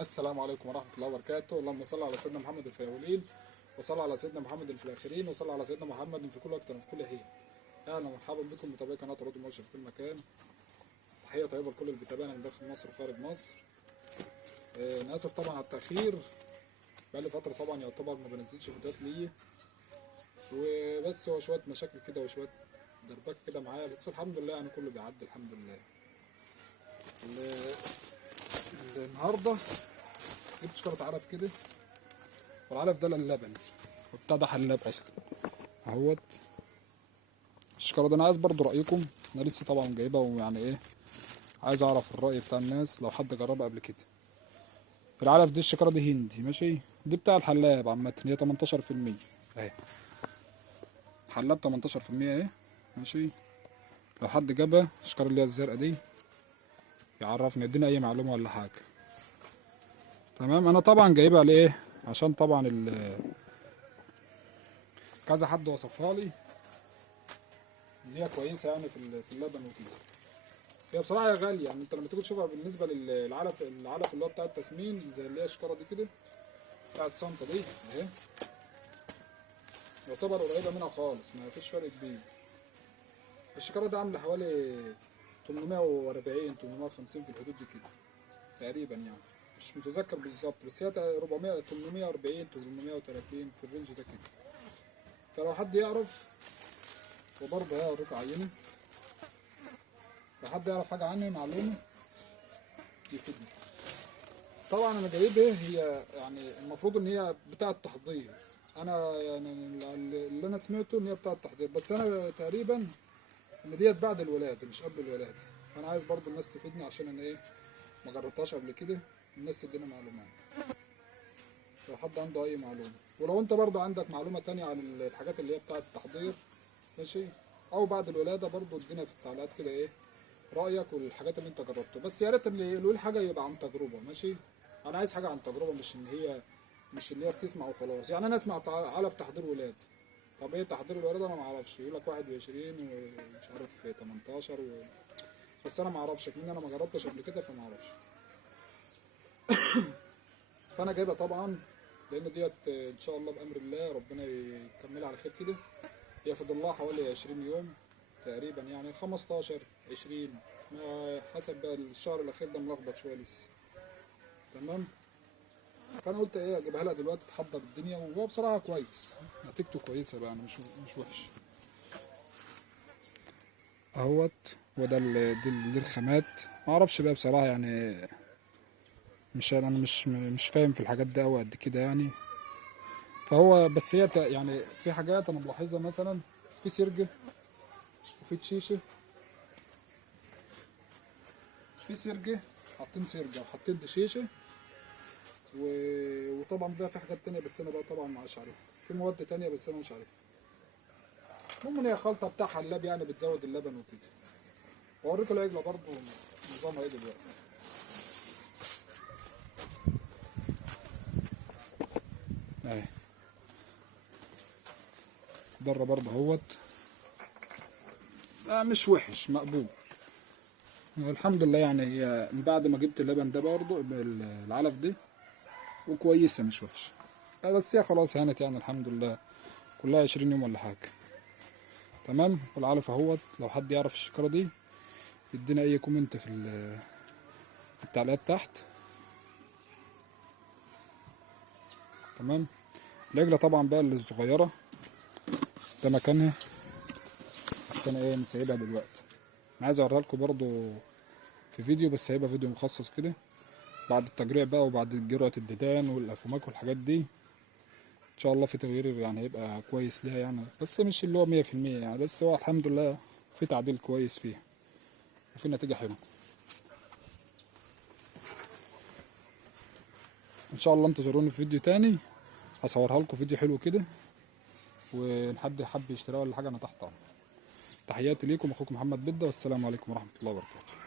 السلام عليكم ورحمة الله وبركاته. اللهم صل على سيدنا محمد في الأولين، وصل على سيدنا محمد في الآخرين، وصل على سيدنا محمد في كل وقت وفي كل حين. أهلا ومرحبا بكم متابعي قناة رود المرشد في كل مكان. تحية طيبة لكل اللي بيتابعنا من داخل مصر وخارج مصر. أنا آسف طبعا على التأخير، بقالي فترة طبعا يعتبر ما بنزلش فيديوهات ليا، وبس هو شوية مشاكل كده وشوية دربك كده معايا، بس الحمد لله يعني كله بيعدي الحمد لله. النهاردة جبت شوكولاتة علف كده، والعلف ده للبن وبتاع ده حلاب اصلا اهوت. الشكارة ده انا عايز برضو رايكم، انا لسه طبعا جايبها ويعني ايه، عايز اعرف الراي بتاع الناس لو حد جربها قبل كده. العلف دي الشكارة دي هندي ماشي، دي بتاع الحلاب عامة، هي 18% اهي، حلاب 18% اهي ماشي. لو حد جابها الشكارة اللي هي الزرقاء دي يعرفني، يدينا اي معلومة ولا حاجة. تمام، انا طبعا جايبها ليه؟ عشان طبعا كذا حد وصفها لي ان هي كويسه يعني في اللبن وكده. هي بصراحه هي غاليه، يعني انت لما تيجي تشوفها بالنسبه للعلف، العلف اللي هو بتاع التسمين زي اللي هي الشكاره دي كده، بتاع الصنطه دي اهي، يعتبر قريبه منها خالص، ما فيش فرق كبير. الشكاره دي عامله حوالي 840 850 في الحدود دي كده تقريبا، يعني مش متذكر بالظبط، بس هي 400 840 830 في الرينج ده كده. فلو حد يعرف، وبرضه هوريك عينه، لو حد يعرف حاجه عني معلومه يفيدني. طبعا انا جايبها، هي يعني المفروض ان هي بتاعه تحضير، انا يعني اللي انا سمعته ان هي بتاعه تحضير، بس انا تقريبا ان ديت بعد الولاده مش قبل الولاده. انا عايز برضو الناس تفيدني، عشان انا ايه، ما جربتهاش قبل كده، الناس تدينا معلومات لو حد عنده اي معلومه. ولو انت برضو عندك معلومه تانية عن الحاجات اللي هي بتاعه التحضير ماشي، او بعد الولاده، برضو ادينا في التعليقات كده ايه رايك والحاجات اللي انت جربتها. بس يا ريت اللي يقول حاجه يبقى عن تجربه ماشي، انا عايز حاجه عن تجربه، مش اللي هي بتسمع وخلاص. يعني انا اسمع علف تحضير ولاد، طب ايه تحضير الولاد؟ انا ما اعرفش، يقول لك 21 ومش عارف 18 بس انا ما اعرفش، كمان انا ما جربتش قبل كده فما اعرفش. فانا جايبها طبعا لان ديت ان شاء الله بامر الله ربنا يكملها على خير كده. هي فاضل لها حوالي 20 يوم تقريبا، يعني 15 20، ما حسب بقى، الشهر الاخير ده ملخبط شويه لسه. تمام، فانا قلت ايه اجيبها لها دلوقتي تحضر الدنيا، وهو بصراحه كويس، نتيجته كويسه بقى، انا مش وحش اهوت. وده دي الخامات، ما اعرفش بقى بصراحه يعني، مش انا مش فاهم في الحاجات دي قوي قد كده يعني. فهو بس هي يعني في حاجات انا ملاحظها، مثلا في سرجه وفي شيشه، في سرجه حاطين سرجه وحاطين شيشه وطبعا بقى في حاجات تانية، بس انا بقى طبعا مش عارفها، في مواد تانية بس انا مش عارفها. المهم هي خلطه بتاع حلاب يعني، بتزود اللبن وكده. واوريك العجله برضو نظامها ايه دلوقتي اهي. بره برضه اهوت، مش وحش، مقبول الحمد لله. يعني هي من بعد ما جبت اللبن ده برضه العلف دي، وكويسه مش وحشه. بس هي خلاص هانت يعني الحمد لله، كلها 20 يوم ولا حاجه. تمام، والعلف اهوت، لو حد يعرف الشكاره دي يدينا اي كومنت في التعليقات تحت. تمام، العجله طبعا بقى اللي الصغيره ده مكانها، بس انا ايه مسيبها دلوقتي. انا عايز اوريها لكم برضه في فيديو، بس هيبقى فيديو مخصص كده بعد التجريع بقى، وبعد جرعة الديدان والافوماك والحاجات دي، ان شاء الله في تغيير يعني هيبقى كويس ليها يعني، بس مش اللي هو 100% يعني، بس هو الحمد لله في تعديل كويس فيها وفي نتيجة حلوة. ان شاء الله انتظروني في فيديو تاني، هصورها لكم فيديو حلو كده، وحد حب يشتريها ولا حاجة انا تحت امر. تحياتي ليكم، اخوكم محمد بدة، والسلام عليكم ورحمة الله وبركاته.